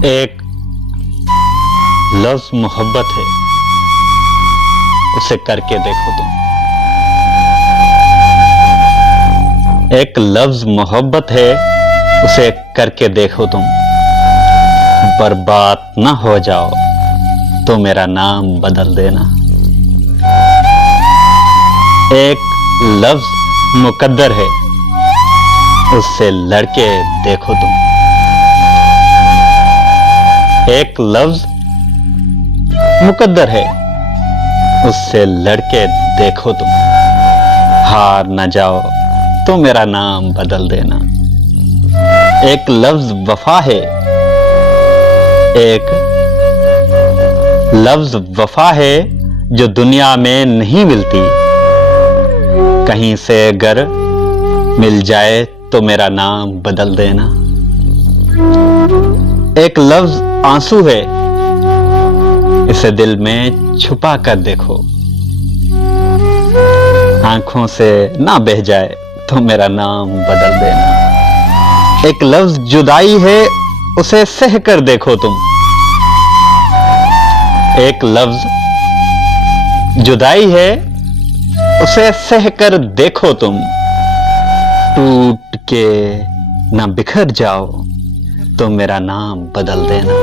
एक लफ्ज मोहब्बत है, उसे करके देखो तुम। एक लफ्ज मोहब्बत है, उसे करके देखो तुम। बर्बाद ना हो जाओ तो मेरा नाम बदल देना। एक लफ्ज मुकद्दर है, उससे लड़के देखो तुम। एक लफ्ज मुकद्दर है, उससे लड़के देखो तुम। हार न जाओ तो मेरा नाम बदल देना। एक लफ्ज वफा है, एक लफ्ज वफा है जो दुनिया में नहीं मिलती। कहीं से अगर मिल जाए तो मेरा नाम बदल देना। एक लफ्ज आंसू है, इसे दिल में छुपा कर देखो। आंखों से ना बह जाए तो मेरा नाम बदल देना। एक लफ्ज जुदाई है, उसे सह कर देखो तुम। एक लफ्ज जुदाई है, उसे सह कर देखो तुम। टूट के ना बिखर जाओ तो मेरा नाम बदल देना।